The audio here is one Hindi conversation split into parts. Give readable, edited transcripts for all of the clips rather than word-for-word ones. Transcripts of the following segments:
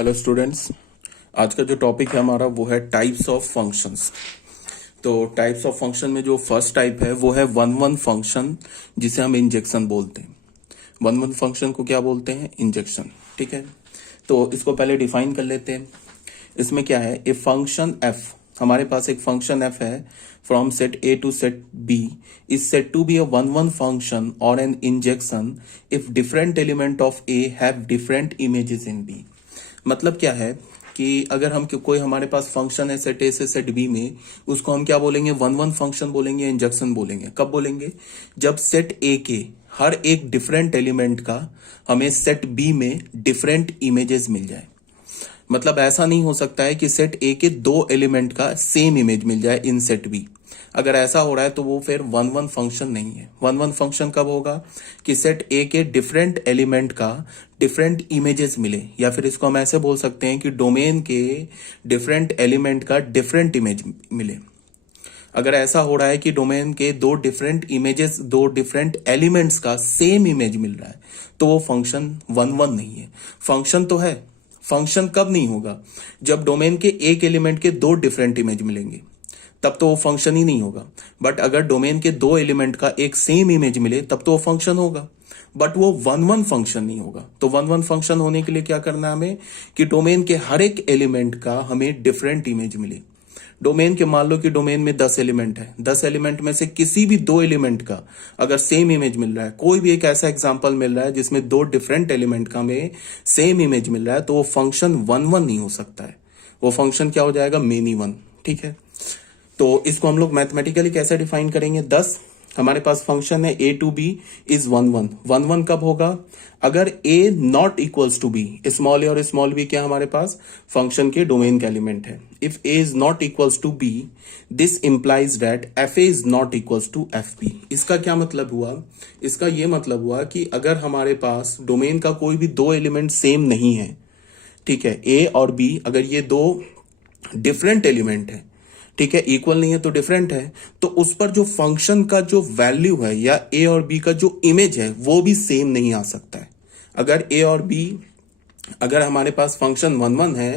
Hello students. आज का जो टॉपिक है हमारा वो है टाइप्स ऑफ फंक्शंस। तो टाइप्स ऑफ फंक्शन में जो फर्स्ट टाइप है वो है वन वन फंक्शन, जिसे हम इंजेक्शन बोलते हैं। वन वन फंक्शन को क्या बोलते हैं? इंजेक्शन। ठीक है, तो इसको पहले डिफाइन कर लेते हैं। इसमें क्या है, ए फंक्शन एफ, हमारे पास एक फंक्शन एफ है from set A to set B is said to be a one one function और an injection if different element of A have different images in B. मतलब क्या है कि अगर हम कोई हमारे पास फंक्शन है सेट ए से सेट बी में, उसको हम क्या बोलेंगे? वन वन फंक्शन बोलेंगे, इंजेक्शन बोलेंगे। कब बोलेंगे? जब सेट ए के हर एक डिफरेंट एलिमेंट का हमें सेट बी में डिफरेंट इमेजेस मिल जाए। मतलब ऐसा नहीं हो सकता है कि सेट ए के दो एलिमेंट का सेम इमेज मिल जाए इन सेट बी। अगर ऐसा हो रहा है तो वो फिर वन वन फंक्शन नहीं है। वन वन फंक्शन कब होगा? कि सेट ए के डिफरेंट एलिमेंट का डिफरेंट इमेजेस मिले, या फिर इसको हम ऐसे बोल सकते हैं कि डोमेन के डिफरेंट एलिमेंट का डिफरेंट इमेज मिले। अगर ऐसा हो रहा है कि डोमेन के दो डिफरेंट इमेजेस, दो डिफरेंट एलिमेंट्स का सेम इमेज मिल रहा है, तो वो फंक्शन वन वन नहीं है। फंक्शन तो है। फंक्शन कब नहीं होगा? जब डोमेन के एक एलिमेंट के दो डिफरेंट इमेज मिलेंगे, तब तो वो फंक्शन ही नहीं होगा। बट अगर डोमेन के दो एलिमेंट का एक सेम इमेज मिले, तब तो वो फंक्शन होगा। बट वो वन वन फंक्शन नहीं होगा। तो वन वन फंक्शन होने के लिए क्या करना है हमें? कि डोमेन के हर एक एलिमेंट का हमें डिफरेंट इमेज मिले। डोमेन के, मान लो कि डोमेन में 10 एलिमेंट है, 10 एलिमेंट में से किसी भी दो एलिमेंट का अगर सेम इमेज मिल रहा है, कोई भी एक ऐसा एग्जांपल मिल रहा है जिसमें दो डिफरेंट एलिमेंट का हमें सेम इमेज मिल रहा है, तो वो फंक्शन वन वन नहीं हो सकता है। वो फंक्शन क्या हो जाएगा? Many one. ठीक है, तो इसको हम लोग मैथमेटिकली कैसे डिफाइन करेंगे? 10 हमारे पास फंक्शन है A to B is one one. One one कब होगा? अगर a not equals to b. Small a और स्मॉल बी क्या हमारे पास फंक्शन के डोमेन के एलिमेंट है। If a is not equals to b, this implies that f a is not equals to f b. इसका क्या मतलब हुआ? इसका यह मतलब हुआ कि अगर हमारे पास डोमेन का कोई भी दो एलिमेंट सेम नहीं है, ठीक है, ए और बी, अगर ये दो डिफरेंट एलिमेंट है, ठीक है, इक्वल नहीं है तो डिफरेंट है, तो उस पर जो फंक्शन का जो वैल्यू है या ए और बी का जो इमेज है वो भी सेम नहीं आ सकता है। अगर ए और बी, अगर हमारे पास फंक्शन वन वन है,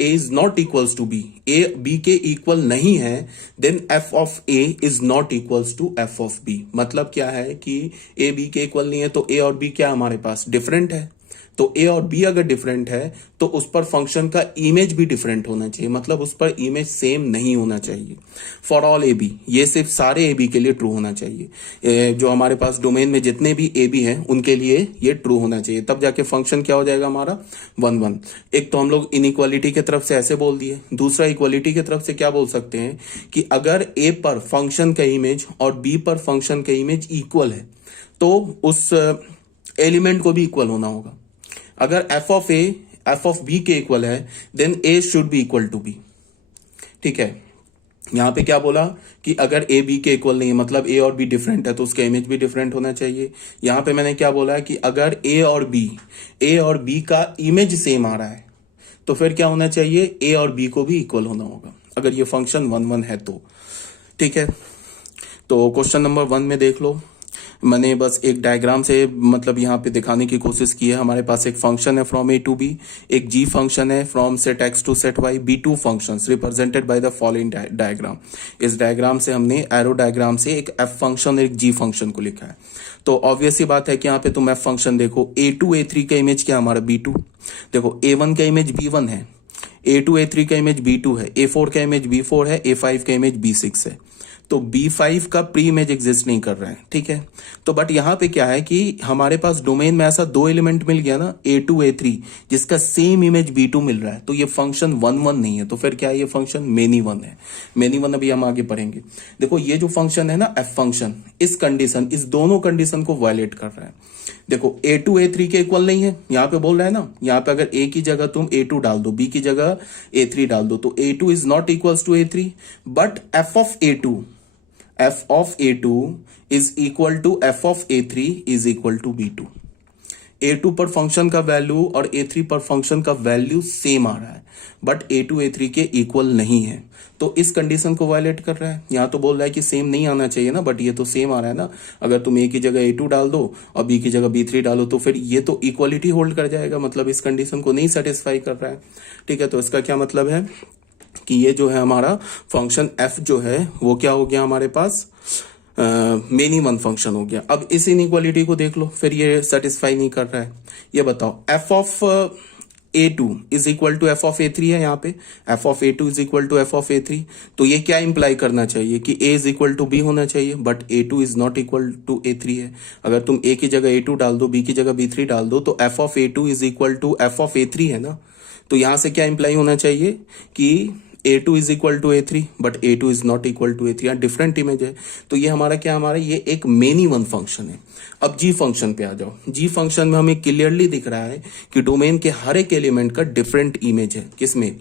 a is not equals to b, a b के इक्वल नहीं है, then f of a is not equals to F of b. मतलब क्या है कि ए बी के इक्वल नहीं है तो ए और बी क्या हमारे पास डिफरेंट है। तो ए और बी अगर डिफरेंट है तो उस पर फंक्शन का इमेज भी डिफरेंट होना चाहिए, मतलब उस पर इमेज सेम नहीं होना चाहिए। फॉर ऑल ए बी, ये सिर्फ सारे ए बी के लिए ट्रू होना चाहिए। जो हमारे पास डोमेन में जितने भी ए बी हैं उनके लिए ये ट्रू होना चाहिए, तब जाके फंक्शन क्या हो जाएगा हमारा? One one. एक तो हम लोग इनइक्वालिटी की तरफ से ऐसे बोल दिए, दूसरा इक्वालिटी की तरफ से क्या बोल सकते हैं कि अगर ए पर फंक्शन का इमेज और बी पर फंक्शन का इमेज इक्वल है तो उस एलिमेंट को भी इक्वल होना होगा। अगर F of A F of B के इक्वल है, then A should be equal to B. ठीक है, यहां पे क्या बोला कि अगर ए बी के इक्वल नहीं है, मतलब ए और बी डिफरेंट है, तो उसका इमेज भी डिफरेंट होना चाहिए। यहां पे मैंने क्या बोला कि अगर ए और बी का इमेज सेम आ रहा है, तो फिर क्या होना चाहिए? ए और बी को भी इक्वल होना होगा, अगर ये फंक्शन वन वन है तो। ठीक है, तो क्वेश्चन नंबर 1 में देख लो, मैंने बस एक डायग्राम से मतलब यहाँ पे दिखाने की कोशिश की है। हमारे पास एक फंक्शन है फ्रॉम ए टू बी, एक जी फंक्शन है from set X to set Y, be two functions represented by the following diagram. इस डायग्राम से हमने एरो डायग्राम से एक एफ फंक्शन और एक जी फंक्शन को लिखा है। तो ऑब्वियस सी बात है कि यहाँ पे तुम एफ फंक्शन देखो, ए टू ए थ्री का इमेज क्या हमारा? B two. देखो ए वन का इमेज बी वन है, ए टू ए थ्री का इमेज बी टू है, ए फोर का इमेज बी फोर है, ए फाइव का इमेज बी सिक्स है। तो B5 का प्री इमेज एग्जिस्ट नहीं कर रहा है। ठीक है, तो बट यहां पे क्या है कि हमारे पास डोमेन में ऐसा दो एलिमेंट मिल गया ना, A2 A3, जिसका सेम इमेज B2 मिल रहा है, तो ये फंक्शन वन वन नहीं है। तो फिर क्या है? ये फंक्शन मेनी वन है। मेनी वन अभी हम आगे पढ़ेंगे। देखो ये जो फंक्शन है ना एफ फंक्शन, इस कंडीशन, इस दोनों कंडीशन को वायलेट कर रहा है। देखो A2 A3 के इक्वल नहीं है, यहां पे बोल रहा है ना, यहां पे अगर A की जगह तुम A2 डाल दो, B की जगह A3 डाल दो, तो A2 is not equals to A3, but f of A2 is equal to f of A3 is equal to B2. A2 पर फंक्शन का वैल्यू और A3 पर फंक्शन का वैल्यू सेम आ रहा है, बट A2 A3 के इक्वल नहीं है, तो इस कंडीशन को वायलेट कर रहा है। यहाँ तो बोल रहा है कि सेम नहीं आना चाहिए ना, बट ये तो सेम आ रहा है ना। अगर तुम A की जगह A2 डाल दो और B की जगह B3 डालो तो फिर ये तो इक्वलिटी होल्ड कर जाएगा, मतलब इस कंडीशन को नहीं सेटिस्फाई कर रहा है। ठीक है, तो इसका क्या मतलब है कि ये जो है हमारा फंक्शन f जो है वो क्या हो गया हमारे पास, मेनी वन फंक्शन हो गया। अब इस इनइक्वालिटी को देख लो, फिर ये सेटिस्फाई नहीं कर रहा है। ये बताओ f of A2 is equal to F of A3 है, यहाँ पे f of A2 is equal to F of A3, तो ये क्या इंप्लाई करना चाहिए कि A is equal to B होना चाहिए, but A2 is not equal to A3 है। अगर तुम A की जगह A2 डाल दो, B की जगह B3 डाल दो, तो f of A2 is equal to F of A3 है ना। तो यहां से क्या इंप्लाई होना चाहिए कि A2 is equal to A3, but A2 is not equal to A3, यहाँ डिफरेंट इमेज है। तो ये हमारा क्या, हमारा ये एक मेनी वन फंक्शन है। अब जी फंक्शन पे आ जाओ। जी फंक्शन में हमें क्लियरली दिख रहा है कि डोमेन के हर एक एलिमेंट का डिफरेंट इमेज है, किसमें,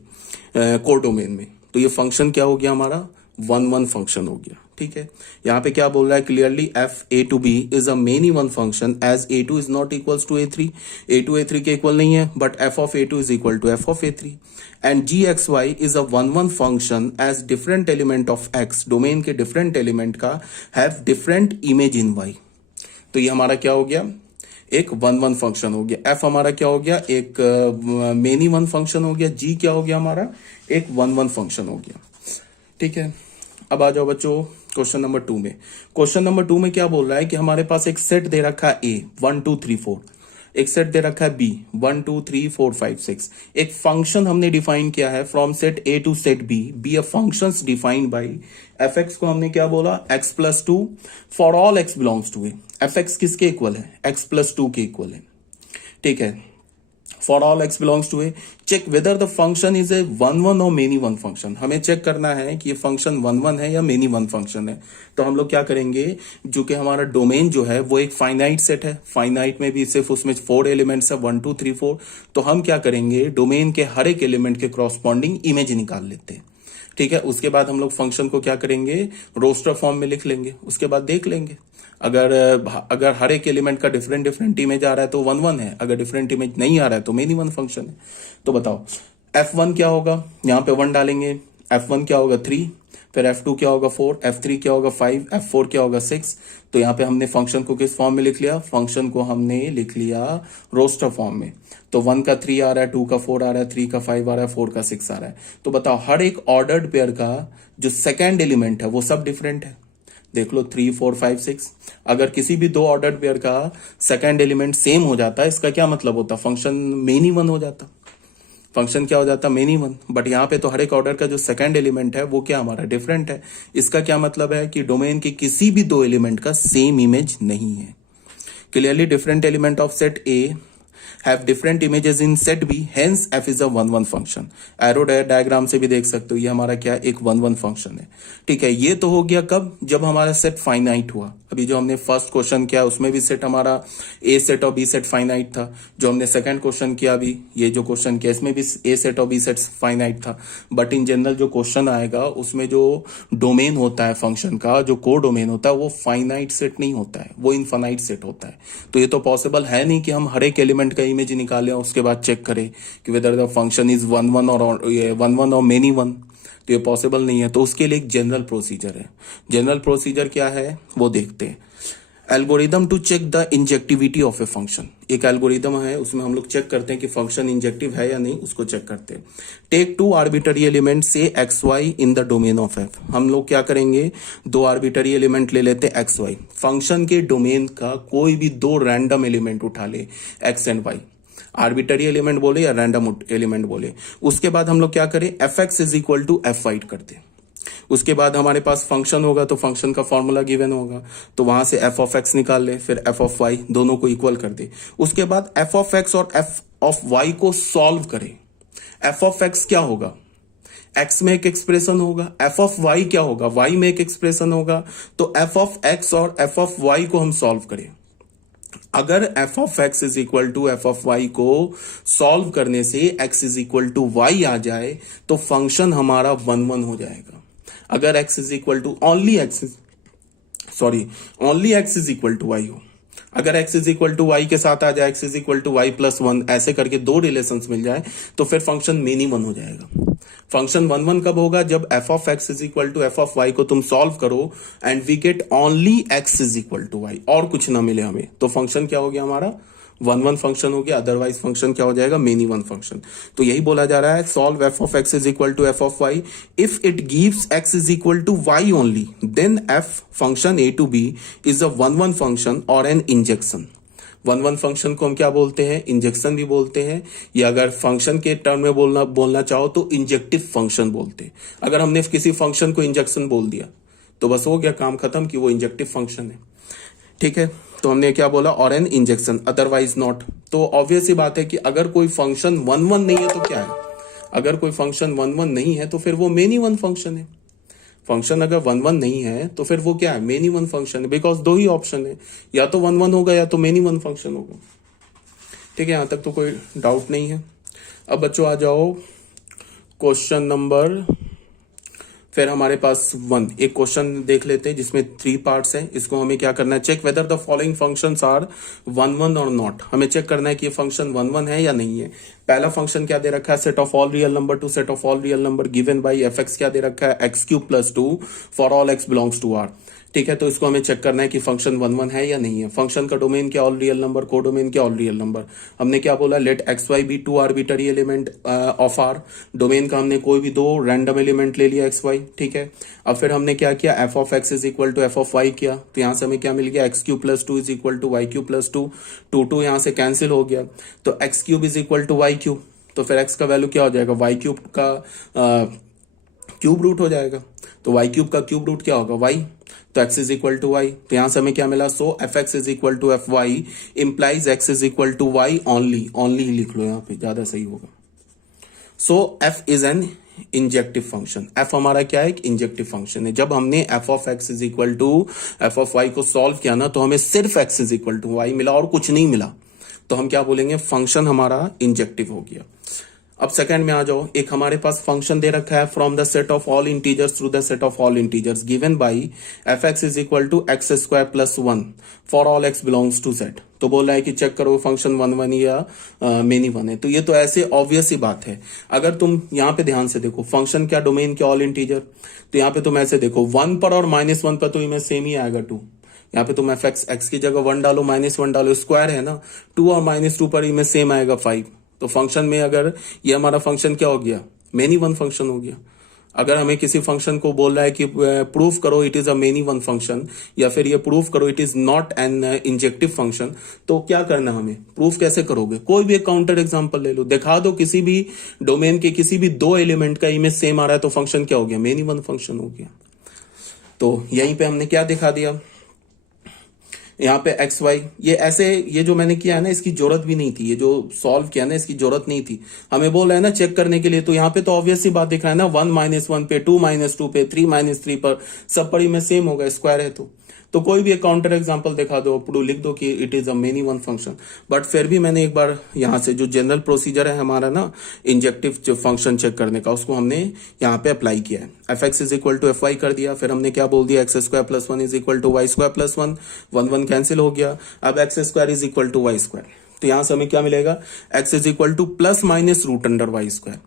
कोर डोमेन में। तो ये फंक्शन क्या हो गया हमारा, वन वन फंक्शन हो गया। ठीक है, यहाँ पे क्या बोल रहा है clearly, F A to B is a many one function as A2 is not equals to A3, A2 A3 के इक्वल नहीं है, but F of A2 is equal to F of A3, and GXY is a one one function as different element of X, domain के डिफरेंट एलिमेंट का have different image in Y। तो ये हमारा क्या हो गया, एक वन वन फंक्शन हो गया। एफ हमारा क्या हो गया, एक मेनी वन फंक्शन हो गया। जी क्या हो गया हमारा, एक वन वन फंक्शन हो गया। ठीक है, अब आ जाओ बच्चों क्वेश्चन नंबर 2 में। क्वेश्चन नंबर 2 में क्या बोल रहा है कि हमारे पास एक सेट दे रखा है A 1 2 3 4, एक सेट दे रखा है B 1 2 3 4 5 6, एक फंक्शन हमने डिफाइन किया है from set A to set B a functions defined by fx को हमने क्या बोला, x plus 2 for all x belongs to A। fx किसके इक्वल है, x प्लस 2 के इक्वल है। ठीक है, for all x belongs to A, check whether the function is a one one और मेनी वन फंक्शन। हमें चेक करना है कि ये फंक्शन वन वन है या मेनी वन फंक्शन है। तो हम लोग क्या करेंगे, जो कि हमारा डोमेन जो है वो एक फाइनाइट सेट है, फाइनाइट में भी सिर्फ उसमें 4 एलिमेंट्स है 1 2 3 4। तो हम क्या करेंगे, डोमेन के हर एक एलिमेंट के क्रॉसपॉन्डिंग इमेज निकाल लेते हैं। ठीक है, उसके बाद हम लोग फंक्शन को क्या करेंगे, रोस्टर फॉर्म में लिख लेंगे। उसके बाद देख लेंगे अगर हर एक एलिमेंट का डिफरेंट डिफरेंट इमेज आ रहा है तो वन वन है, अगर डिफरेंट इमेज नहीं आ रहा है तो मेनी वन फंक्शन है। तो बताओ F1 क्या होगा, यहाँ पे 1 डालेंगे, F1 क्या होगा 3, फिर F2 क्या होगा 4, F3 क्या होगा 5, F4 क्या होगा 6। तो यहाँ पे हमने फंक्शन को किस फॉर्म में लिख लिया, फंक्शन को हमने लिख लिया रोस्टर फॉर्म में। तो 1 का 3 आ रहा है, 2 का 4 आ रहा है, 3 का 5 आ रहा है, 4 का 6 आ रहा है। तो बताओ हर एक ऑर्डर्ड पेयर का जो सेकेंड एलिमेंट है वो सब डिफरेंट है। देख लो 3 4 5 6, अगर किसी भी दो ऑर्डर्ड पेयर का सेकेंड एलिमेंट सेम हो जाता है, इसका क्या मतलब होता, फंक्शन मेनी वन हो जाता, फंक्शन क्या हो जाता, मेनी वन। बट यहाँ पे तो हर एक ऑर्डर का जो सेकंड एलिमेंट है वो क्या हमारा डिफरेंट है। इसका क्या मतलब है कि डोमेन के किसी भी दो एलिमेंट का सेम इमेज नहीं है। Clearly different element of set A have different images in set B, hence f is a one one function. Arrow diagram से भी देख सकते हो ये हमारा क्या, एक वन वन फंक्शन है। ठीक है, ये तो हो गया कब, जब हमारा सेट फाइनाइट हुआ। अभी जो हमने फर्स्ट क्वेश्चन किया उसमें भी सेट हमारा A सेट और B सेट फाइनाइट था। जो हमने सेकंड क्वेश्चन किया अभी ये जो क्वेश्चन किया इसमें भी A सेट और B सेट फाइनाइट था। बट इन जनरल जो क्वेश्चन आएगा उसमें जो डोमेन होता है फंक्शन का, जो कोर डोमेन होता है वो फाइनाइट सेट नहीं होता है, वो इनफाइनाइट सेट होता है। तो ये तो पॉसिबल है नहीं कि हम हर एक एलिमेंट का इमेज निकालें उसके बाद चेक करें कि whether the function is one one और मेनी वन। तो ये पॉसिबल नहीं है। तो उसके लिए एक जनरल प्रोसीजर है। जनरल प्रोसीजर क्या है वो देखते हैं। Algorithm to check the injectivity of a function, एक एल्गोरिदम है उसमें हम लोग चेक करते हैं कि फंक्शन इंजेक्टिव है या नहीं, उसको चेक करते हैं। टेक 2 आर्बिटरी एलिमेंट से XY in the domain of F। हम लोग क्या करेंगे, 2 आर्बिटरी एलिमेंट ले लेते हैं XY, फंक्शन के डोमेन का कोई भी 2 रैंडम एलिमेंट उठा ले, X and Y, arbitrary element बोले या रैंडम एलिमेंट बोले। उसके बाद हम लोग क्या करें, fx is equal to Fy करते। उसके बाद हमारे पास फंक्शन होगा तो फंक्शन का फॉर्मूला गिवन होगा, तो वहां से f ऑफ x निकाल ले, फिर f ऑफ y, दोनों को इक्वल कर दे। उसके बाद f ऑफ x और f ऑफ y को सॉल्व करें। f ऑफ x क्या होगा, x में एक एक्सप्रेशन होगा, f ऑफ y क्या होगा, y में एक एक्सप्रेशन होगा। तो f ऑफ x और f ऑफ y को हम सॉल्व करें। अगर f of x is equal to f of y को सॉल्व करने से x is equal to y आ जाए तो फंक्शन हमारा वन वन हो जाएगा। अगर x is equal to only x is equal to y हो, अगर x is equal to Y के साथ आ जाए, x is equal to Y plus one, ऐसे करके दो रिलेशंस मिल जाए तो फिर फंक्शन मेनी वन हो जाएगा। फंक्शन वन वन कब होगा? जब F of x is equal to F of Y को तुम सॉल्व करो and we get only x is equal to Y, और कुछ ना मिले हमें, तो फंक्शन क्या हो गया हमारा? वन वन फंक्शन हो गया। अदरवाइज फंक्शन क्या हो जाएगा? Many one function. तो यही बोला जा रहा है, solve f of x is equal to F of y if it gives x is equal to y only, then f function A to B is a one one function और an injection. One one function को हम क्या बोलते हैं? इंजेक्शन भी बोलते हैं, या अगर फंक्शन के टर्म में बोलना चाहो तो इंजेक्टिव फंक्शन बोलते हैं। अगर हमने किसी फंक्शन को इंजेक्शन बोल दिया तो बस हो गया, काम खत्म कि वो इंजेक्टिव फंक्शन है। ठीक है, तो हमने क्या बोला? और एन इंजेक्शन, अदरवाइज नॉट। तो ऑब्वियस ही बात है कि अगर कोई फंक्शन वन वन नहीं है तो क्या है? अगर कोई फंक्शन वन वन नहीं है तो फिर वो मेनी वन फंक्शन है। फंक्शन अगर वन वन नहीं है तो फिर वो क्या है? मेनी वन फंक्शन है, बिकॉज दो ही ऑप्शन है, या तो वन वन होगा या तो मेनी वन फंक्शन होगा। ठीक है, यहां तक तो कोई डाउट नहीं है। अब बच्चों आ जाओ क्वेश्चन नंबर, फिर हमारे पास एक क्वेश्चन देख लेते हैं जिसमें 3 पार्ट्स हैं। इसको हमें क्या करना है? Check whether the following functions are one one और नॉट। हमें चेक करना है कि ये फंक्शन वन वन है या नहीं है। पहला फंक्शन क्या दे रखा है? Set of all real number to set of all real number given by F X क्या दे रखा है? X cube plus 2 for all x belongs to R. ठीक है, तो इसको हमें चेक करना है कि फंक्शन वन वन है या नहीं है। फंक्शन का डोमेन क्या? All real number. Codomain क्या? All real number. हमने क्या बोला? Let X Y be two arbitrary element of R. Domain का हमने कोई भी दो रैंडम एलिमेंट ले लिया एक्स वाई। ठीक है, अब फिर हमने क्या किया? F of x is equal to F of y किया, तो यहां से हमें क्या मिल गया? X cube plus 2 is equal to y cube plus 2। Two यहां से कैंसिल हो गया, तो x cube is equal to y cube. तो फिर एक्स का वैल्यू क्या हो जाएगा? वाई क्यूब का क्यूब रूट हो जाएगा। तो वाई क्यूब का क्यूब रूट क्या होगा? वाई। तो x is equal to y, तो यहां से हमें क्या मिला? So f x is equal to f y implies x is equal to y only. Only ही लिख लो यहां पे, ज्यादा सही होगा। So f is an injective function. F हमारा क्या है? एक इंजेक्टिव फंक्शन है। जब हमने f of x is equal to F of Y को सॉल्व किया ना, तो हमें सिर्फ x is equal to y मिला और कुछ नहीं मिला, तो हम क्या बोलेंगे? फंक्शन हमारा इंजेक्टिव हो गया। अब सेकंड में आ जाओ, एक हमारे पास फंक्शन दे रखा है from the set of all integers through the set of all integers given by F x is equal to x square plus 1 for all x belongs to set. तो बोल रहा है कि चेक करो फंक्शन वन वन या मेनी वन है। तो ये तो ऐसे ऑब्वियस ही बात है। अगर तुम यहाँ पे ध्यान से देखो, फंक्शन क्या? डोमेन क्या? All integer. तो यहाँ पे तुम ऐसे देखो, 1 पर और -1 पर तो इमें सेम ही आएगा 2। यहाँ पे तुम एफ एक्स की जगह 1 डालो, -1 डालो, स्क्वायर है ना। 2 और -2 पर इमें सेम आएगा 5। तो फंक्शन में अगर ये हमारा फंक्शन क्या हो गया? मेनी वन फंक्शन हो गया। अगर हमें किसी फंक्शन को बोल रहा है कि प्रूफ करो it is a many one function, या फिर ये प्रूफ करो it is not an injective function, तो क्या करना? हमें प्रूफ कैसे करोगे? कोई भी एक काउंटर एग्जांपल ले लो, दिखा दो किसी भी डोमेन के किसी भी दो एलिमेंट का इमेज सेम आ रहा है, तो फंक्शन क्या हो गया? मेनी वन फंक्शन हो गया। तो यहीं पे हमने क्या दिखा दिया? यहाँ पे एक्स वाई, ये ऐसे, ये जो मैंने किया है ना, इसकी जरूरत भी नहीं थी। ये जो सॉल्व किया ना, इसकी जरूरत नहीं थी। हमें बोल रहा है ना चेक करने के लिए, तो यहाँ पे तो ऑब्वियस सी बात दिख रहा है ना, 1 -1 पे, 2 -2 पे, 3 -3 पर, सब पर में सेम होगा, स्क्वायर है। तो कोई भी एक काउंटर एग्जांपल दिखा दो, प्रूफ लिख दो कि it is a many one function. But फिर भी मैंने एक बार यहाँ से जो जनरल प्रोसीजर है हमारा ना इंजेक्टिव फंक्शन चेक करने का, उसको हमने यहाँ पे अप्लाई किया है। F x is equal to f y कर दिया, फिर हमने क्या बोल दिया? X square plus 1 is equal to y square plus 1, 1 cancel हो गया। अब x square is equal to y square, तो यहां से हमें क्या मिलेगा? X is equal to plus minus root under y square.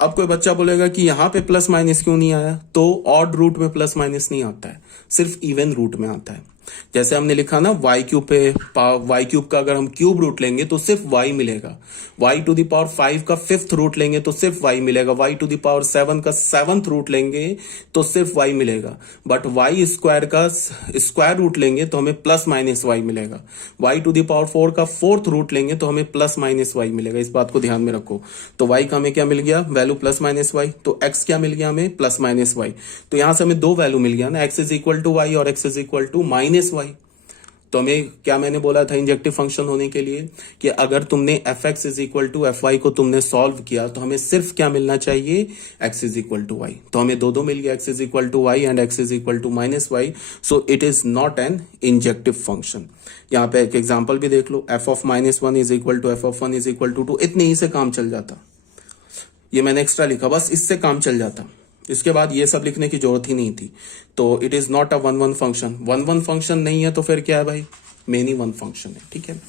अब कोई बच्चा बोलेगा कि यहां पे प्लस माइनस क्यों नहीं आया? तो ऑड रूट में प्लस माइनस नहीं आता है, सिर्फ इवन रूट में आता है। जैसे हमने लिखा ना वाई क्यूब पे, वाई क्यूब का अगर हम क्यूब रूट लेंगे तो सिर्फ वाई मिलेगा। वाई टू द पावर 5 का 5th रूट लेंगे तो सिर्फ वाई मिलेगा। वाई टू द पावर 7 का 7th रूट लेंगे तो सिर्फ वाई मिलेगा। बट वाई स्क्वायर का स्क्वायर रूट लेंगे तो हमें प्लस माइनस वाई मिलेगा। वाई टू द पावर 4 का 4th रूट लेंगे तो हमें प्लस माइनस वाई मिलेगा। इस बात को ध्यान में रखो। तो वाई का हमें क्या मिल गया? Value plus minus y. तो एक्स क्या मिल गया हमें? Plus minus y. तो यहां से हमें दो वैल्यू मिल गया ना, x is equal to Y और x is equal to minus y. तो हमें क्या, मैंने बोला था इंजेक्टिव फंक्शन होने के लिए कि अगर तुमने f x is equal to f y को तुमने सॉल्व किया तो हमें सिर्फ क्या मिलना चाहिए? X is equal to y. तो हमें दो मिल गया, x is equal to y and x is equal to minus y. So it is not an injective function. यहाँ पे एक एग्जाम्पल भी देख लो, f of -1 is equal to F of 1 is equal to 2। इतने ही से काम चल जाता। ये मैंने एक्स्ट्रा लिखा, बस इससे काम चल जाता। इसके बाद ये सब लिखने की जरूरत ही नहीं थी। तो it is not a 1 1 function. 1 1 function नहीं है तो फिर क्या है भाई? मेनी वन फंक्शन है, ठीक है।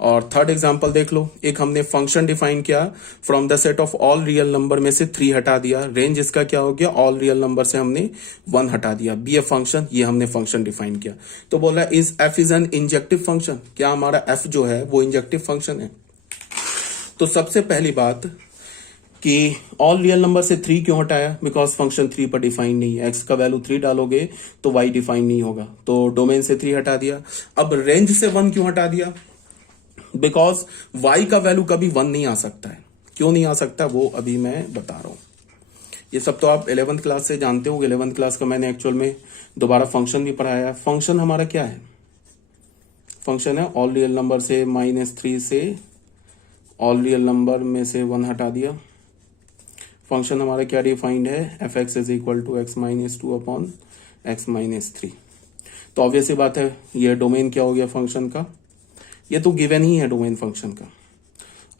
और थर्ड एग्जांपल देख लो, एक हमने फंक्शन डिफाइन किया, from the set of all real number में से 3 हटा दिया, रेंज इसका क्या हो गया, ऑल रियल नंबर से हमने 1 हटा दिया, बी ए फंक्शन, ये हमने फंक्शन डिफाइन किया। तो बोला is F is an injective function, क्या हमारा एफ जो है वो इंजेक्टिव फंक्शन है। तो सबसे पहली बात कि ऑल रियल नंबर से 3 क्यों हटाया, बिकॉज फंक्शन 3 पर डिफाइन नहीं है, एक्स का वैल्यू 3 डालोगे तो वाई डिफाइन नहीं होगा, तो डोमेन से 3 हटा दिया। अब रेंज से 1 क्यों हटा दिया, बिकॉज y का वैल्यू कभी 1 नहीं आ सकता है, क्यों नहीं आ सकता वो अभी मैं बता रहा हूं। ये सब तो आप 11th क्लास से जानते हो, 11th क्लास का मैंने एक्चुअल में दोबारा फंक्शन भी पढ़ाया है। फंक्शन हमारा क्या है, फंक्शन है ऑल रियल नंबर से -3 से ऑल रियल नंबर में से 1 हटा दिया। फंक्शन हमारा क्या डिफाइंड है, f x is equal to x minus 2 upon x minus 3। तो ऑब्वियस सी बात है, ये डोमेन क्या हो गया फंक्शन का, ये तो गिवन ही है डोमेन फंक्शन का।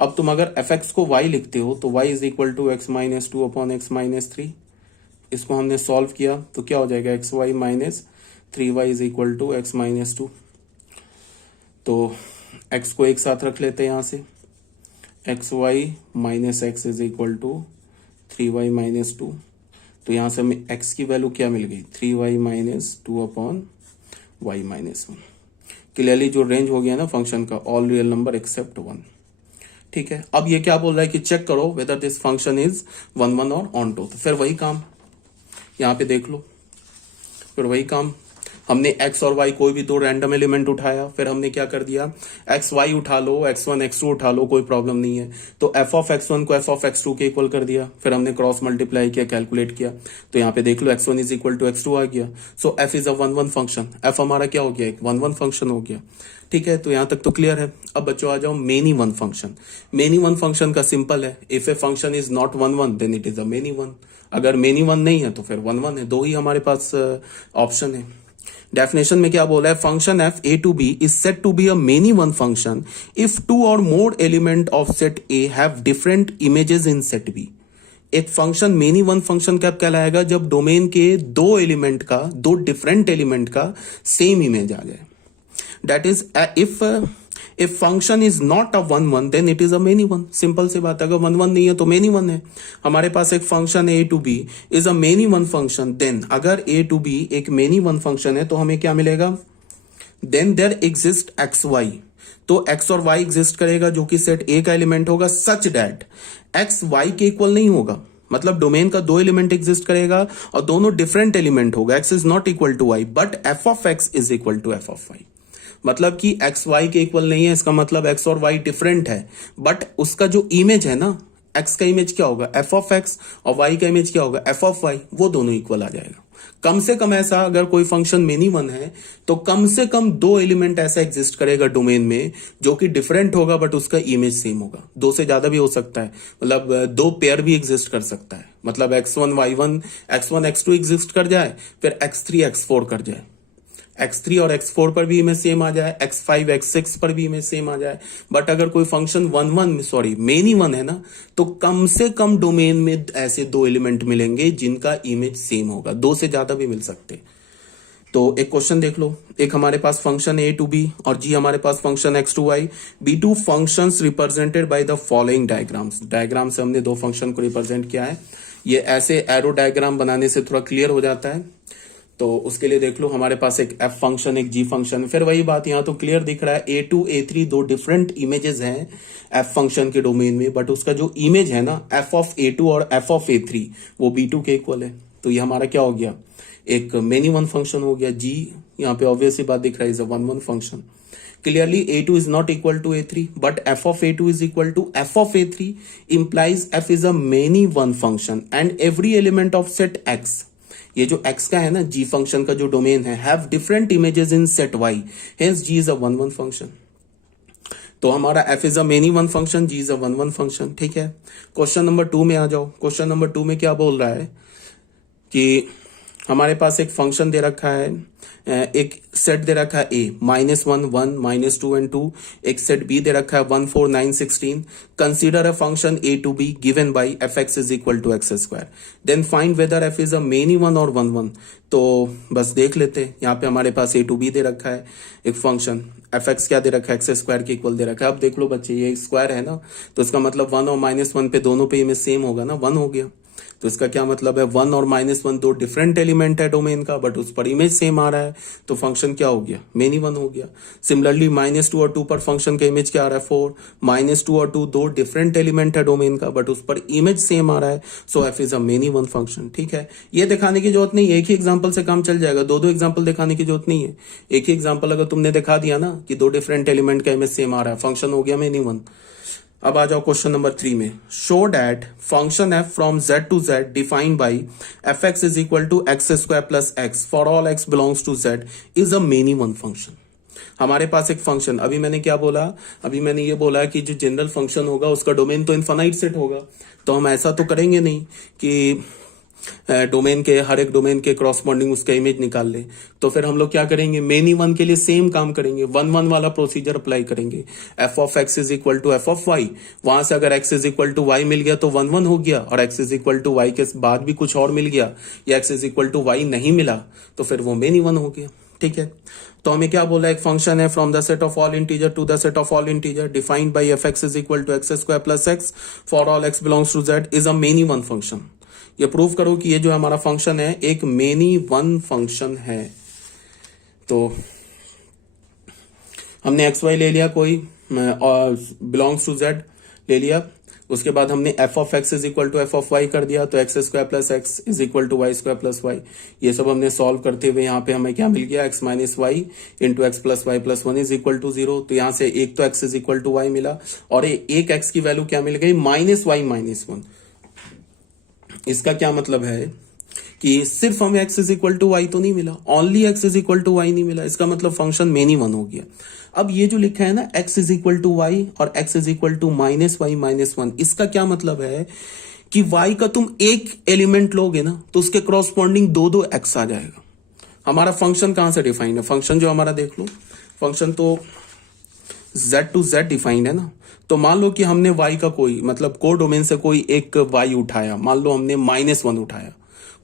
अब तुम अगर एफ एक्स को y लिखते हो तो y is equal to x minus 2 upon x minus 3। इसको हमने सॉल्व किया तो क्या हो जाएगा, x y minus 3y is equal to x minus 2। तो x को एक साथ रख लेते हैं यहां से, x y minus x is equal to 3y minus 2। तो यहां से हमें x की वैल्यू क्या मिल गई, 3y minus 2 upon y minus 1। Clearly जो रेंज हो गया ना फंक्शन का, ऑल रियल नंबर एक्सेप्ट 1, ठीक है। अब ये क्या बोल रहा है कि चेक करो वेदर दिस फंक्शन इज 1 1 और ऑन टू। तो फिर वही काम यहां पे देख लो, फिर वही काम, हमने x और y कोई भी 2 रैंडम एलिमेंट उठाया, फिर हमने क्या कर दिया, एक्स वाई उठा लो, x1 x2 उठा लो, कोई प्रॉब्लम नहीं है। तो f ऑफ x1 को f ऑफ x2 के इक्वल कर दिया, फिर हमने क्रॉस मल्टीप्लाई किया, कैलकुलेट किया, तो यहाँ पे देख लो x1 is equal to x2 आ गया। So f is a 1 1 function, f हमारा क्या हो गया, एक 1 1 फंक्शन हो गया, ठीक है। तो यहां तक तो क्लियर है। अब बच्चों आ जाओ many one function. Many one function का सिंपल है, if a function is not 1 1 then it is a many one. अगर मेनी वन नहीं है तो फिर 1 1 है, दो ही हमारे पास ऑप्शन है। डेफिनेशन में क्या बोला है, function f A to B is said to be a many one function if 2 और more element of set A have different images in set B. एक फंक्शन मेनी वन फंक्शन कब कहलाएगा, जब डोमेन के 2 एलिमेंट का, 2 डिफरेंट एलिमेंट का सेम इमेज आ जाए। That is if function is not a 1 1 then it is a many one। Simple सी बात है, अगर 1 1 नहीं है तो मेनी वन है। हमारे पास एक function a to b is a many one function, then अगर a to b एक मेनी वन फंक्शन है तो हमें क्या मिलेगा, then there exist x y। तो x और y एग्जिस्ट करेगा जो कि सेट a का एलिमेंट होगा, सच दैट x y के इक्वल नहीं होगा। मतलब डोमेन का 2 एलिमेंट एग्जिस्ट करेगा और दोनों डिफरेंट एलिमेंट होगा, x is not equal to y but f of x is equal to f of y। मतलब कि x y के इक्वल नहीं है, इसका मतलब x और y डिफरेंट है, बट उसका जो इमेज है ना, x का इमेज क्या होगा f ऑफ x और y का इमेज क्या होगा f ऑफ y, वो दोनों इक्वल आ जाएगा। कम से कम ऐसा, अगर कोई फंक्शन मेनी वन है तो कम से कम 2 एलिमेंट ऐसा एग्जिस्ट करेगा डोमेन में जो कि डिफरेंट होगा बट उसका इमेज सेम होगा। 2 से ज्यादा भी हो सकता है, मतलब 2 पेयर भी एग्जिस्ट कर सकता है, मतलब x1 y1 x1 x2 exist कर जाए, फिर x3 x4 कर जाए, x3 और x4 पर भी इमेज सेम आ जाए, x5 x6 पर भी इमेज सेम आ जाए। बट अगर कोई फंक्शन मेनी वन है ना, तो कम से कम डोमेन में ऐसे 2 एलिमेंट मिलेंगे जिनका इमेज सेम होगा, 2 से ज्यादा भी मिल सकते। तो एक क्वेश्चन देख लो, एक हमारे पास फंक्शन a टू b और g हमारे पास function x to y, b2 functions represented by the following diagrams. Diagram से हमने 2 फंक्शन को रिप्रेजेंट किया है। ये ऐसे एरो डायग्राम बनाने से थोड़ा क्लियर हो जाता है, तो उसके लिए देख लो हमारे पास एक f फंक्शन, एक g फंक्शन। फिर वही बात, यहां तो क्लियर दिख रहा है a2 a3 2 डिफरेंट इमेजेस हैं f फंक्शन के डोमेन में, बट उसका जो इमेज है ना f ऑफ a2 और f ऑफ a3 वो b2 के इक्वल है। तो ये हमारा क्या हो गया, एक मेनी वन फंक्शन हो गया। g यहाँ पे ऑब्वियस सी बात दिख रहा है, is a 1 1 function. Clearly a2 is not equal to a3, but f of a2 is equal to f of a3 implies f is a many one function and every element of set x, ये जो x का है ना g फंक्शन का जो डोमेन है, have different images in set y, hence g is a 1 1 function. तो हमारा f is a many one function, g is a 1 1 function, ठीक है। क्वेश्चन नंबर 2 में आ जाओ। क्वेश्चन नंबर 2 में क्या बोल रहा है कि हमारे पास एक फंक्शन दे रखा है, एक सेट दे रखा है ए -1 1 -2 एंड 2, एक सेट बी दे रखा है 1 4 9 16. Consider a function A to B given by f x is equal to x square, then find whether f is a many one और 1 1. तो बस देख लेते हैं, यहाँ पे हमारे पास ए टू बी दे रखा है एक फंक्शन, एफ एक्स क्या दे रखा है, एक्स स्क्वायर के इक्वल दे रखा है. अब देख लो बच्चे, ये स्क्वायर है ना, तो इसका मतलब 1 और -1 पे दोनों पे में सेम होगा ना, 1 हो गया. तो इसका क्या मतलब है, 1 और -1 दो डिफरेंट एलिमेंट है डोमेन का, बट उस पर इमेज सेम आ रहा है, तो फंक्शन क्या हो गया, मेन इवन हो गया. सिमिलरली -2 और 2 पर फंक्शन का इमेज क्या आ रहा है, 4. -2 और 2 दो डिफरेंट एलिमेंट है डोमेन का, बट उस पर इमेज सेम आ रहा है, so f is a many one function. ठीक है, ये दिखाने की जरूरत नहीं, एक ही एग्जाम्पल से काम चल जाएगा, दो एग्जाम्पल दिखाने की जरूरत नहीं है. एक ही एग्जाम्पल अगर तुमने दिखा दिया ना कि दो डिफरेंट एलिमेंट का इमेज सेम आ रहा है, फंक्शन हो गया मेन इवन. अब आ जाओ क्वेश्चन नंबर 3 में. Show that function f from Z to Z defined by F x is equal to x square plus x for all x belongs to Z is a many one function. हमारे पास एक फंक्शन, अभी मैंने क्या बोला, अभी मैंने ये बोला कि जो जनरल फंक्शन होगा उसका डोमेन तो इनफाइनाइट सेट होगा, तो हम ऐसा तो करेंगे नहीं कि डोमेन के हर एक डोमेन के क्रॉसपॉन्डिंग उसका इमेज निकाल ले. तो फिर हम लोग क्या करेंगे, मेनी वन के लिए सेम काम करेंगे, 1 1 वाला प्रोसीजर अप्लाई करेंगे. F of x is equal to F of y, वहां से अगर x is equal to y मिल गया तो 1 1 हो गया, और x is equal to Y के बाद भी कुछ और मिल गया, या x is equal to y नहीं मिला, तो फिर वो मेनी वन हो गया. ठीक है, तो हमें क्या बोला, एक फंक्शन है from the set of all integer to the set of all integer defined by F x is equal to x square plus x for all x belongs to Z is a many one function. ये प्रूव करो कि ये जो हमारा फंक्शन है एक मेनी वन फंक्शन है. तो हमने एक्स वाई ले लिया कोई और बिलोंग्स टू जेड ले लिया, उसके बाद हमने f of x is equal to F of y कर दिया, तो x square plus x is equal to y square plus y. ये सब हमने सॉल्व करते हुए यहाँ पे हमें क्या मिल गया, x minus y into x plus y plus 1 is equal to 0. तो यहाँ से एक तो x is equal to y मिला, और एक एक्स की वैल्यू क्या मिल गई, माइनस वाई माइनस 1. इसका क्या मतलब है कि सिर्फ हमें x is equal to y तो नहीं मिला, only x is equal to y नहीं मिला, इसका मतलब फंक्शन मेनी वन हो गया. अब ये जो लिखा है ना x is equal to Y और x is equal to minus y minus 1, इसका क्या मतलब है कि वाई का तुम एक एलिमेंट लोगे ना तो उसके क्रॉसपॉन्डिंग दो दो एक्स आ जाएगा. हमारा फंक्शन कहां से डिफाइंड है, फंक्शन जो हमारा देख लो, फंक्शन तो z टू z डिफाइंड है ना. तो मान लो कि हमने y का कोई मतलब को डोमेन से कोई एक y उठाया, मान लो हमने -1 उठाया,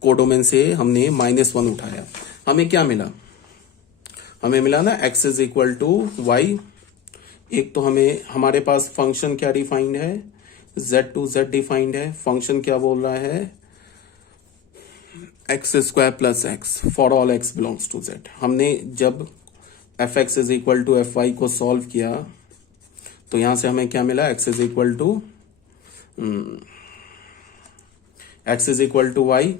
को डोमेन से हमने -1 उठाया, हमें क्या मिला, हमें मिला ना x is equal to y. एक तो हमें हमारे पास फंक्शन क्या डिफाइंड है, z टू z डिफाइंड है, फंक्शन क्या बोल रहा है, x square plus x for all x belongs to z. हमने जब f x is equal to f y को सॉल्व किया तो यहां से हमें क्या मिला, x is equal to Y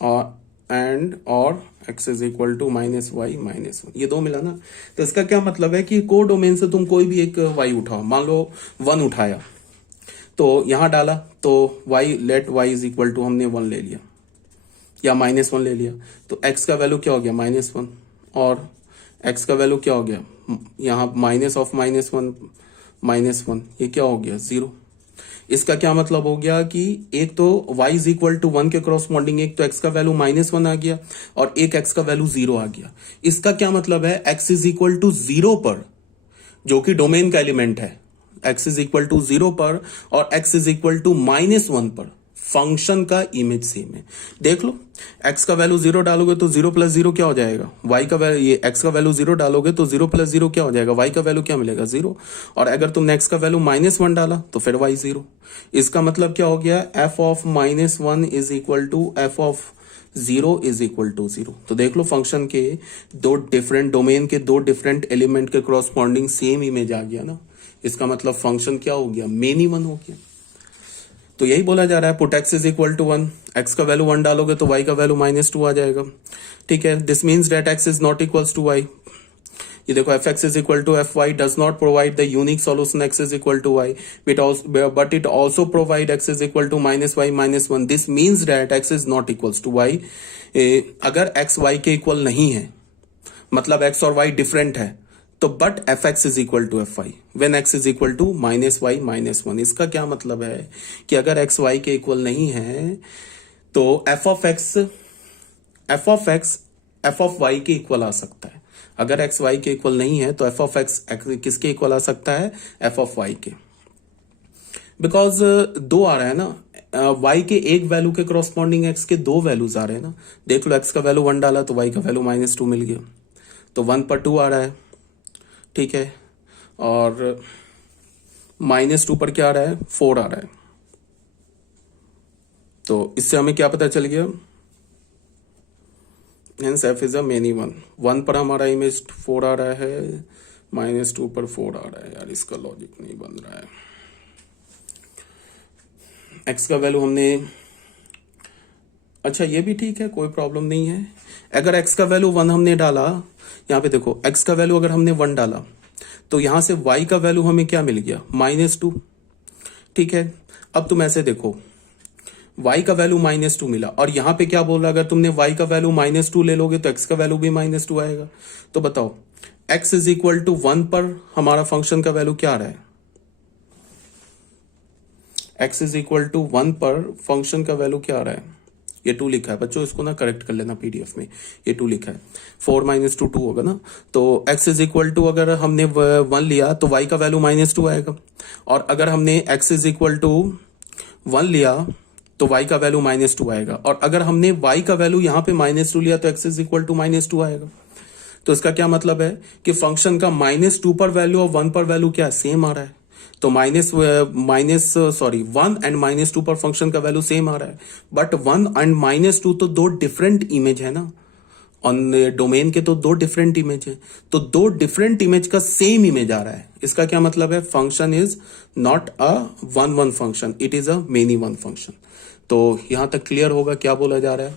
और x is equal to minus y minus 1, ये दो मिला ना. तो इसका क्या मतलब है कि को डोमेन से तुम कोई भी एक वाई उठाओ, मान लो 1 उठाया तो यहां डाला, तो y let y is equal to हमने 1 ले लिया या -1 ले लिया, तो एक्स का वैल्यू क्या हो गया, -1, और एक्स का वैल्यू क्या हो गया, यहाँ माइनस ऑफ -1 ये क्या हो गया, 0. इसका क्या मतलब हो गया कि एक तो y इज इक्वल टू 1 के क्रॉसपॉन्डिंग एक तो x का वैल्यू -1 आ गया और एक x का वैल्यू 0 आ गया. इसका क्या मतलब है, x इज इक्वल टू 0 पर, जो कि डोमेन का एलिमेंट है, x इज इक्वल टू 0 पर और x इज इक्वल टू -1 पर फंक्शन का इमेज सेम है. देख लो, x का वैल्यू 0 डालोगे तो 0 प्लस 0 क्या हो जाएगा, y का वैल्यू, ये x का वैल्यू 0 डालोगे तो 0 प्लस 0 क्या हो जाएगा, y का वैल्यू क्या मिलेगा, 0. और अगर तुमने x का वैल्यू -1 डाला तो फिर y 0. इसका मतलब क्या हो गया, f of -1 is equal to f of 0 is equal to 0. तो देख लो फंक्शन के दो डिफरेंट डोमेन के दो डिफरेंट एलिमेंट के क्रॉसपॉन्डिंग सेम इमेज आ गया ना. इसका मतलब फंक्शन क्या हो गया, मेनी वन हो गया. तो यही बोला जा रहा है, put x is equal to 1, x का वैल्यू 1 डालोगे तो वाई का वैल्यू -2 आ जाएगा. ठीक है, this means that x is not equals to y. ये देखो, f x is equal to f y does not provide the unique solution x is equal to y, but it also provide x is equal to -y -1. This means that x is not equals to y. अगर एक्स वाई के इक्वल नहीं है, मतलब एक्स और वाई डिफरेंट है, तो but f x is equal to f y when x is equal to -y -1. इसका क्या मतलब है कि अगर एक्स वाई के इक्वल नहीं है तो f of x f of y के इक्वल आ सकता है। अगर एक्स वाई के इक्वल नहीं है तो एफ ऑफ एक्स किसके इक्वल आ सकता है? एफ ऑफ वाई के। बिकॉज दो आ रहा है ना, वाई के एक वैल्यू के करस्पॉन्डिंग एक्स के दो वैल्यूज आ रहे हैं ना। देख लो, एक्स का वैल्यू 1 डाला तो वाई का वैल्यू -2 मिल गया, तो 1 पर 2 आ रहा है, ठीक है। और -2 पर क्या आ रहा है? 4 आ रहा है। तो इससे हमें क्या पता चल गया? Hence F is a many one. 1 पर हमारा इमेज 4 आ रहा है, -2 पर 4 आ रहा है। यार इसका लॉजिक नहीं बन रहा है। एक्स का वैल्यू हमने, अच्छा ये भी ठीक है, कोई प्रॉब्लम नहीं है। अगर एक्स का वैल्यू 1 हमने डाला, यहाँ पे देखो एक्स का वैल्यू अगर हमने 1 डाला तो यहां से वाई का वैल्यू हमें क्या मिल गया? -2, ठीक है। अब तुम ऐसे देखो, y का वैल्यू -2 मिला और यहां पे क्या बोल रहा है? अगर तुमने y का वैल्यू -2 ले लोगे तो x का वैल्यू भी -2 आएगा। तो बताओ x इज इक्वल टू 1 पर हमारा फंक्शन का वैल्यू क्या आ रहा है? x इज इक्वल टू 1 पर फंक्शन का वैल्यू क्या आ रहा है? ये 2 लिखा है बच्चों, इसको ना करेक्ट कर लेना पीडीएफ में। ये 2 लिखा है, 4 - 2 2 होगा ना। तो x इज इक्वल टू अगर हमने 1 लिया तो y का वैल्यू -2 आएगा, और अगर हमने x इज इक्वल टू 1 लिया तो y का वैल्यू -2 आएगा, और अगर हमने y का वैल्यू यहां पे -2 लिया तो x इज इक्वल टू -2 आएगा। तो इसका क्या मतलब है कि फंक्शन का -2 पर वैल्यू और 1 पर वैल्यू क्या सेम आ रहा है। तो 1 एंड -2 पर फंक्शन का वैल्यू सेम आ रहा है, बट 1 एंड -2 तो दो डिफरेंट इमेज है ना। ऑन डोमेन के तो दो डिफरेंट इमेज है, तो दो डिफरेंट इमेज का सेम इमेज आ रहा है। इसका क्या मतलब है? Function is not a one function, it is a many one function. तो यहां तक क्लियर होगा क्या बोला जा रहा है?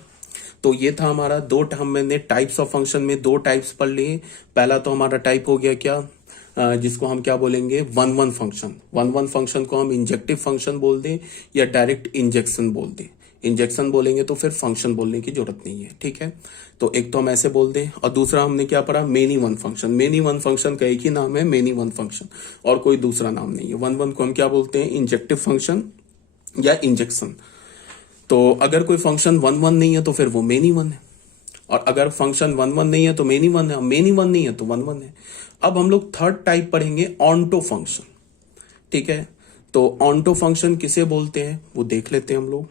तो ये था हमारा हमने टाइप्स ऑफ फंक्शन में 2 टाइप्स पढ़ लिए। पहला तो हमारा टाइप हो गया क्या, जिसको हम क्या बोलेंगे? One function. वन फंक्शन को हम इंजेक्टिव फंक्शन बोल दें या डायरेक्ट इंजेक्शन बोल दें। इंजेक्शन बोलेंगे तो फिर फंक्शन बोलने की जरूरत नहीं है, ठीक है। तो एक तो हम ऐसे बोल दें, और दूसरा हमने क्या पढ़ा? Many one function. Many one function का एक ही नाम है, मेनी वन फंक्शन, और कोई दूसरा नाम नहीं है। वन को हम क्या बोलते हैं? इंजेक्टिव फंक्शन या इंजेक्शन। तो अगर कोई फंक्शन 1 नहीं है तो फिर वो मेनी वन है, और अगर फंक्शन 1 नहीं है तो मेनी वन है, मेनी वन नहीं है तो 1 है। अब हम लोग थर्ड टाइप पढ़ेंगे, ऑन्टो फंक्शन, ठीक है। तो ऑन्टो फंक्शन किसे बोलते हैं वो देख लेते हैं हम लोग।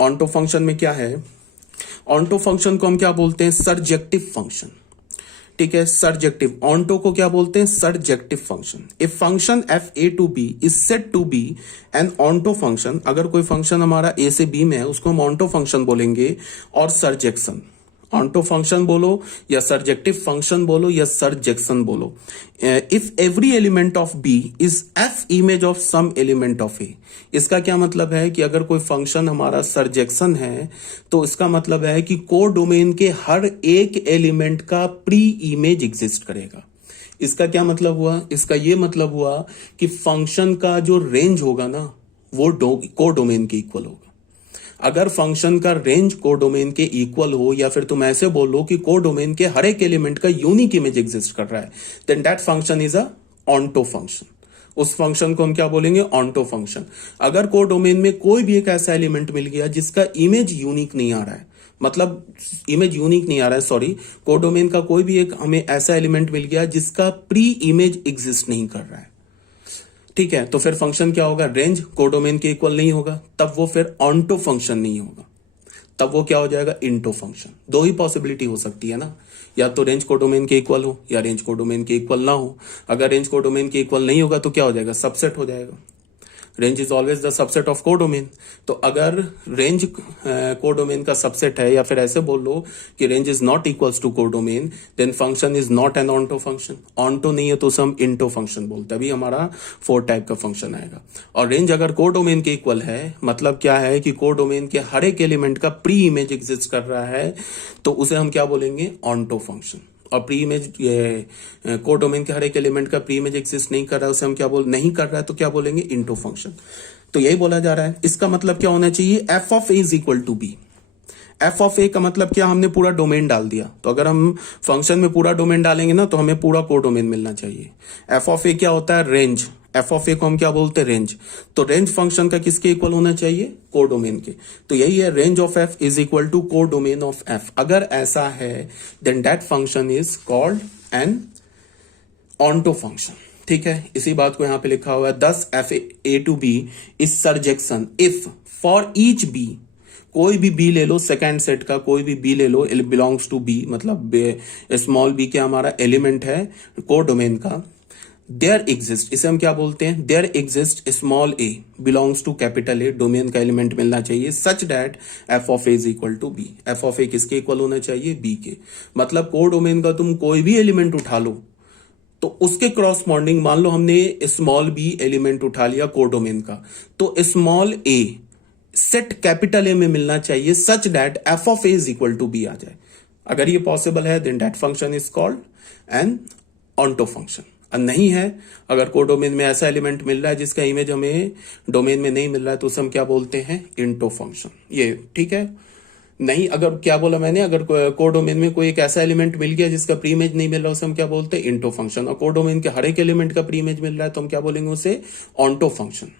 ऑन्टो फंक्शन में क्या है? ऑन्टो फंक्शन को हम क्या बोलते हैं? सरजेक्टिव फंक्शन, ठीक है। सरजेक्टिव, ऑन्टो को क्या बोलते हैं? Surjective function. If function f A to B is said to be an onto function, अगर कोई फंक्शन हमारा ए से बी में है उसको हम ऑन्टो फंक्शन बोलेंगे। और सरजेक्शन, ऑन्टो फंक्शन बोलो या सरजेक्टिव फंक्शन बोलो या सरजेक्शन बोलो। If every element of B is f image of some element of A. इसका क्या मतलब है कि अगर कोई फंक्शन हमारा सरजेक्शन है तो इसका मतलब है कि को डोमेन के हर एक एलिमेंट का प्री इमेज एग्जिस्ट करेगा। इसका क्या मतलब हुआ? इसका यह मतलब हुआ कि फंक्शन का जो रेंज होगा ना वो को डोमेन के इक्वल होगा। अगर फंक्शन का रेंज को डोमेन के इक्वल हो, या फिर तुम ऐसे बोलो कि को डोमेन के हर एक एलिमेंट का यूनिक इमेज एग्जिस्ट कर रहा है, then that function is a onto function. उस फंक्शन को हम क्या बोलेंगे? Onto function. अगर को डोमेन में कोई भी एक ऐसा एलिमेंट मिल गया जिसका इमेज यूनिक नहीं आ रहा है, मतलब इमेज यूनिक नहीं आ रहा है, सॉरी, को डोमेन का कोई भी एक हमें ऐसा एलिमेंट मिल गया जिसका प्री इमेज एग्जिस्ट नहीं कर रहा है, ठीक है, तो फिर फंक्शन क्या होगा? रेंज कोडोमेन के इक्वल नहीं होगा, तब वो फिर ऑन्टो फंक्शन नहीं होगा, तब वो क्या हो जाएगा? Into function. दो ही पॉसिबिलिटी हो सकती है ना, या तो रेंज कोडोमेन के इक्वल हो या रेंज कोडोमेन के इक्वल ना हो। अगर रेंज कोडोमेन के इक्वल नहीं होगा तो क्या हो जाएगा? सबसेट हो जाएगा। Range is always the subset of codomain. तो अगर रेंज कोडोमेन का सबसेट है, या फिर ऐसे बोल लो कि range is not equals to codomain, then function is not an onto function. Onto नहीं है तो उसे हम इंटो फंक्शन बोलते हैं। अभी हमारा 4 टाइप का फंक्शन आएगा। और रेंज अगर कोडोमेन के इक्वल है, मतलब क्या है कि कोडोमेन के हर एक एलिमेंट का प्री इमेज एग्जिस्ट कर रहा है, तो उसे हम क्या बोलेंगे? Onto function. और प्री इमेज कोडोमेन के हर एक एलिमेंट का प्री इमेज एग्जिस्ट नहीं कर रहा है, उसे हम क्या नहीं कर रहा है, तो क्या बोलेंगे? Into function. तो यही बोला जा रहा है। इसका मतलब क्या होना चाहिए? F of a is equal to b. F of a का मतलब क्या, हमने पूरा डोमेन डाल दिया। तो अगर हम फंक्शन में पूरा डोमेन डालेंगे ना तो हमें पूरा को डोमेन मिलना चाहिए। एफ ऑफ ए क्या होता है, रेंज। एफ ऑफ ए को हम क्या बोलते हैं, रेंज। तो रेंज फंक्शन का किसके इक्वल होना चाहिए, को डोमेन के। तो यही है, range of f is equal to codomain of f. अगर ऐसा है then that function is called an onto function. ठीक है, इसी बात को यहां पे लिखा हुआ है, thus f A to B is surjection if for each b, कोई भी बी ले लो, सेकेंड सेट का कोई भी बी ले लो, इट बिलोंग्स टू बी, मतलब स्मॉल बी क्या हमारा एलिमेंट है को डोमेन का। देयर एग्जिस्ट, इसे हम क्या बोलते हैं, there exist small a belongs to capital A, domain का एलिमेंट मिलना चाहिए, such that f of a is equal to b. F of a किसके इक्वल होना चाहिए, बी के। मतलब को डोमेन का तुम कोई भी एलिमेंट उठा लो तो उसके क्रॉसपॉन्डिंग, मान लो हमने स्मॉल बी एलिमेंट उठा लिया को डोमेन का, तो small a set capital A में मिलना चाहिए, such that f of a is equal to b आ जाए। अगर ये पॉसिबल है then that function is called an onto function. नहीं है, अगर को डोमेन में ऐसा एलिमेंट मिल रहा है जिसका इमेज हमें डोमेन में नहीं मिल रहा है तो उसे हम क्या बोलते हैं, इंटो फंक्शन। ये ठीक है। नहीं, अगर क्या बोला मैंने, अगर को डोमेन में कोई एक ऐसा एलिमेंट मिल गया जिसका प्री इमेज नहीं मिल रहा, उसे हम क्या बोलते हैं, इंटो फंक्शन। और को डोमेन के हर एक एलिमेंट का प्री इमेज मिल रहा है तो हम क्या बोलेंगे उसे, ऑन्टो फंक्शन।